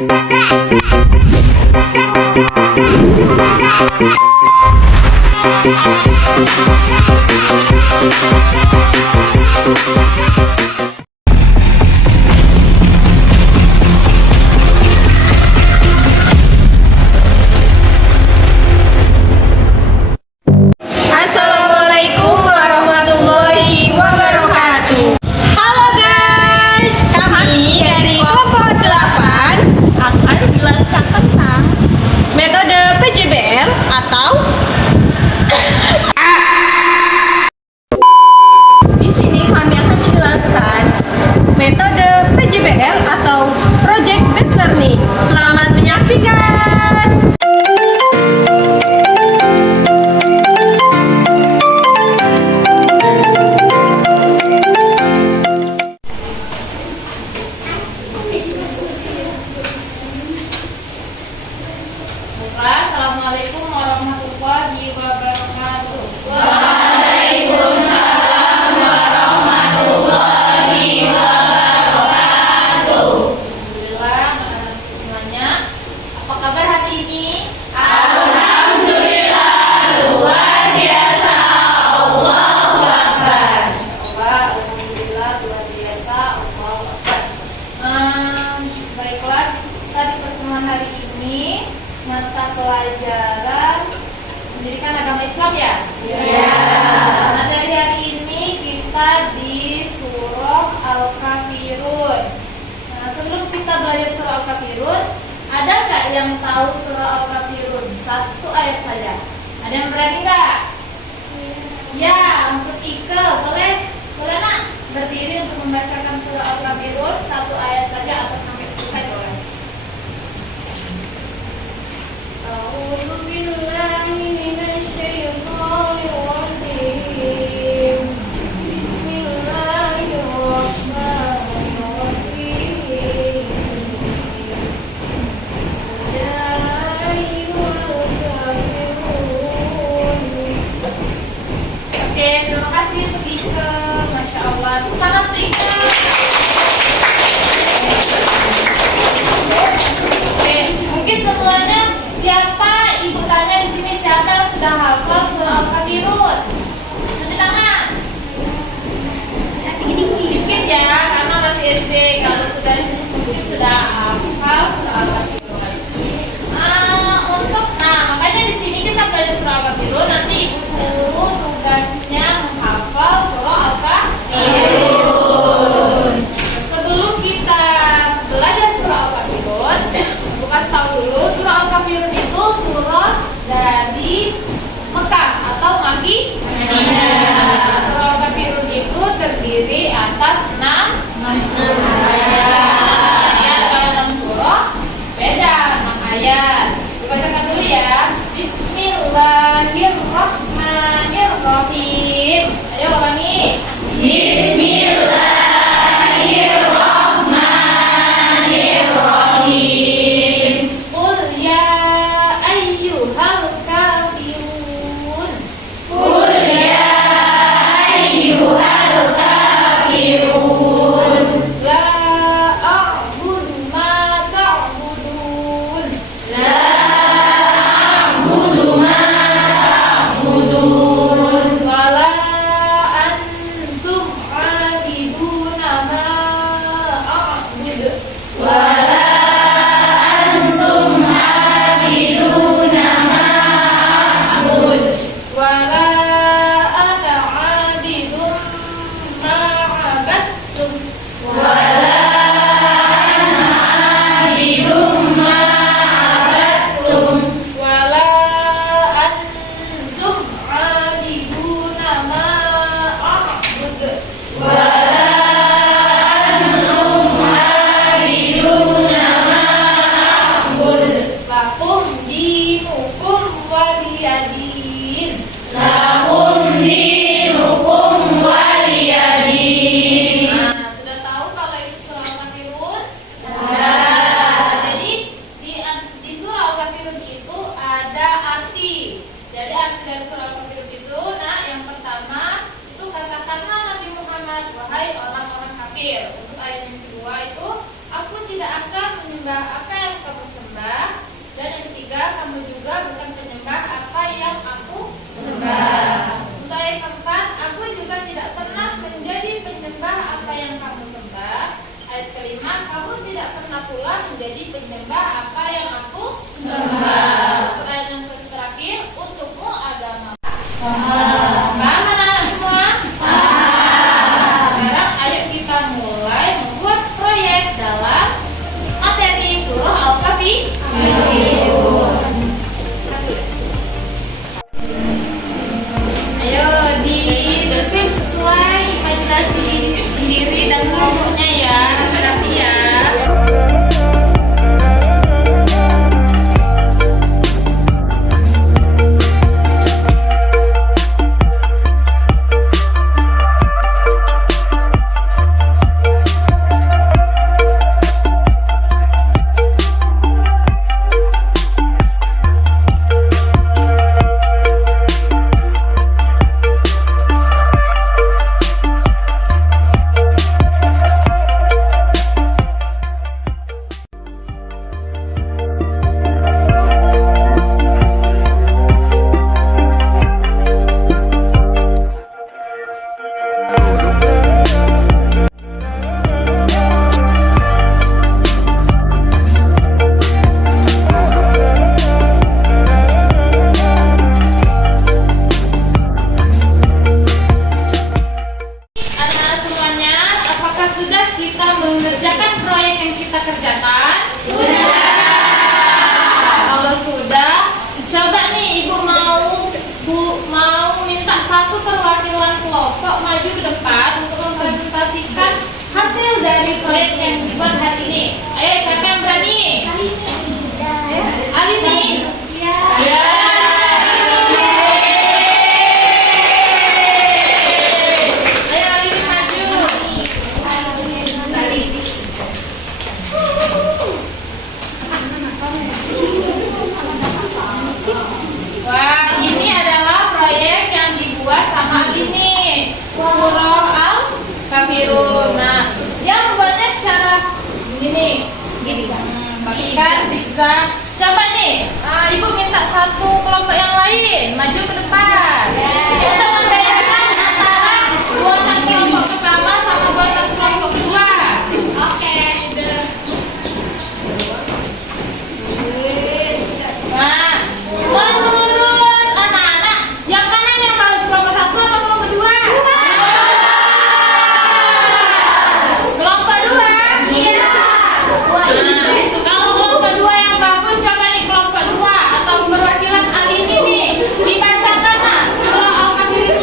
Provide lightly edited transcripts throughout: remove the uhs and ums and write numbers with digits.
Assalamualaikum warahmatullahi wabarakatuh. Halo guys, kami dari kelompok 8 akan menjelaskan tentang metode PJBL atau di sini kami akan menjelaskan metode PJBL atau Project Based Learning. Selamat menyaksikan. Assalamualaikum warahmatullahi wabarakatuh. Alhamdulillah, anak-anak semuanya. Apa kabar hari ini? Alhamdulillah, luar biasa. Allahu Akbar. Baiklah, kita di pertemuan hari ini mata pelajaran pendidikan agama Islam ya? Iya. Nah, dari hari ini kita di surah Al-Kafirun. Nah, sebelum kita belajar surah Al-Kafirun, ada nggak yang tahu surah Al-Kafirun? Satu ayat saja. Ada yang berani nggak? Ya, untuk Ikel, boleh nak berdiri untuk membacakan surah Al-Kafirun satu ayat saja atau sampai selesai boleh. أعوذ بالله من الشيطان الرجيم بسم الله الرحمن الرحيم يا أيها الكافرون. Oke, terima kasih untuk Ika. Masya Allah, tangan untuk Ika. Oke, mungkin semuanya. Siapa ibu tanya di sini siapa yang sudah hafal surah Al-Kafirun? Tunjuk tangan. Dikit ya, karena masih SD. Kalau sudah di sini mungkin sudah hafal surah Al-Kafirun. Makanya di sini kita belajar surah Al-Kafirun. Nanti ibu guru tugasnya menghafal surah Al-Kafirun. Sebelum kita belajar surah Al-Kafirun, ibu kasih tahu dulu surah Al-Kafirun itu surah dari Mekah atau Makki. Surah Al-Kafirun itu terdiri atas 6 ayat. Ada 6 surah menjadi penyembah apa yang aku sembah. Untuk ayat yang terakhir, untukmu agama. Paham anak-anak semua? Sekarang ayo kita mulai membuat proyek dalam materi surah Al-Kahfi. Ayo disusun sesuai imajinasi sendiri dan kelompoknya ya, rapi ya. Coba nih, ibu minta satu kelompok yang lain maju ke depan. Kita membedakan antara buatan kelompok pertama sama buatan kelompok kedua. Oke. Nah, menurut anak-anak, yang mana yang bagus, kelompok satu atau kelompok dua? Kelompok dua. Iya. Kalau kelompok dua yang bagus, coba nih kelompok dua atau perwakilan Ali ini nih dibacakan surah Al-Kahfi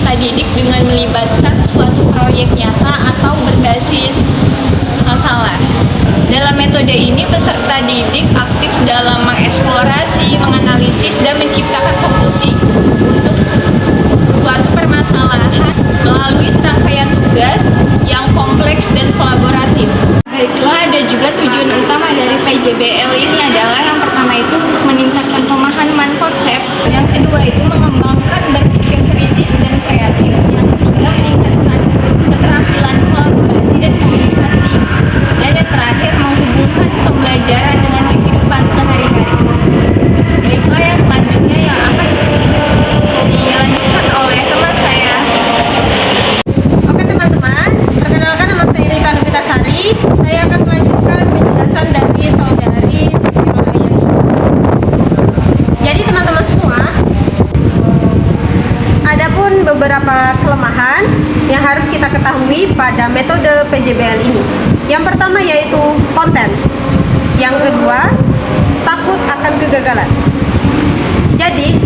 peserta didik dengan melibatkan suatu proyek nyata atau berbasis masalah. Dalam metode ini, peserta didik aktif dalam mengeksplorasi, menganalisis, dan menciptakan solusi untuk suatu permasalahan melalui serangkaian tugas yang kompleks dan kolaboratif. Baiklah, ada juga tujuan utama dari PJBL ini adalah yang pertama itu untuk meningkatkan pemahaman konsep, yang kedua itu mengembangkan berpikir kritis dan kreatif, yang ketiga meningkatkan keterampilan kolaborasi dan komunikasi, dan yang terakhir menghubungkan pembelajaran dengan kehidupan sehari-hari. Baiklah, yang selanjutnya yang akan dilanjutkan oleh teman saya. Oke teman-teman, perkenalkan nama saya Rita Novitasari. Saya akan melanjutkan penjelasan dari saudari Siti Rohayati. Jadi teman-teman semua, adapun beberapa kelemahan yang harus kita ketahui pada metode PJBL ini. Yang pertama yaitu konten. Yang kedua, takut akan kegagalan. Jadi,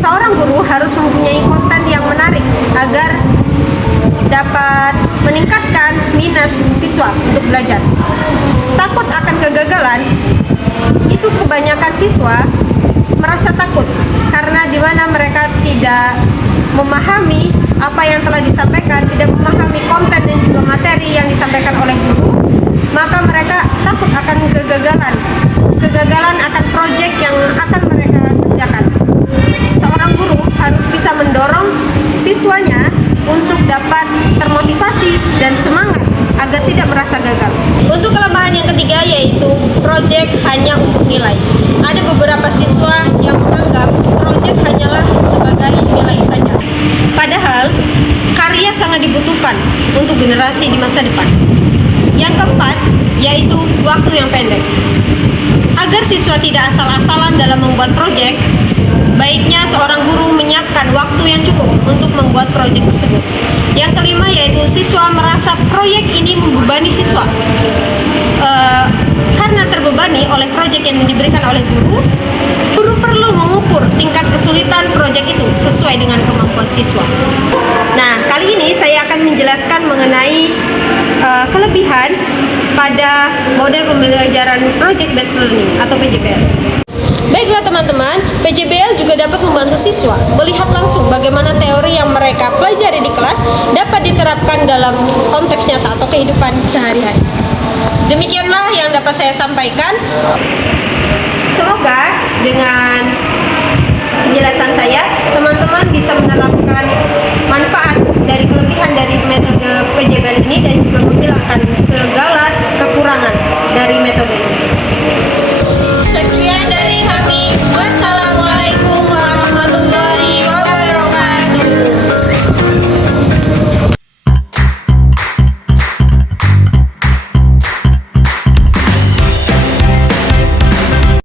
seorang guru harus mempunyai konten yang menarik agar dapat meningkatkan minat siswa untuk belajar. Takut akan kegagalan, itu kebanyakan siswa merasa takut karena di mana mereka tidak memahami apa yang telah disampaikan, tidak memahami konten dan juga materi yang disampaikan oleh guru, maka mereka takut akan kegagalan akan proyek yang akan mereka kerjakan. Seorang guru harus bisa mendorong siswanya untuk dapat termotivasi dan semangat agar tidak merasa gagal. Untuk kelemahan yang ketiga yaitu proyek hanya untuk nilai. Ada beberapa siswa yang menganggap proyek hanyalah sebagai nilai saja. Padahal karya sangat dibutuhkan untuk generasi di masa depan. Yang keempat yaitu waktu yang pendek. Agar siswa tidak asal-asalan dalam membuat proyek, baiknya seorang guru menyiapkan waktu yang cukup untuk membuat proyek tersebut. Yang kelima yaitu siswa merasa proyek ini membebani siswa. Karena terbebani oleh proyek yang diberikan oleh guru, guru perlu mengukur tingkat kesulitan proyek itu sesuai dengan kemampuan siswa. Nah, kali ini saya akan menjelaskan mengenai kelebihan pada model pembelajaran Project Based Learning atau PJBL. Baiklah teman-teman, PJBL juga dapat membantu siswa melihat langsung bagaimana teori yang mereka pelajari di kelas dapat diterapkan dalam konteks nyata atau kehidupan sehari-hari. Demikianlah yang dapat saya sampaikan. Semoga dengan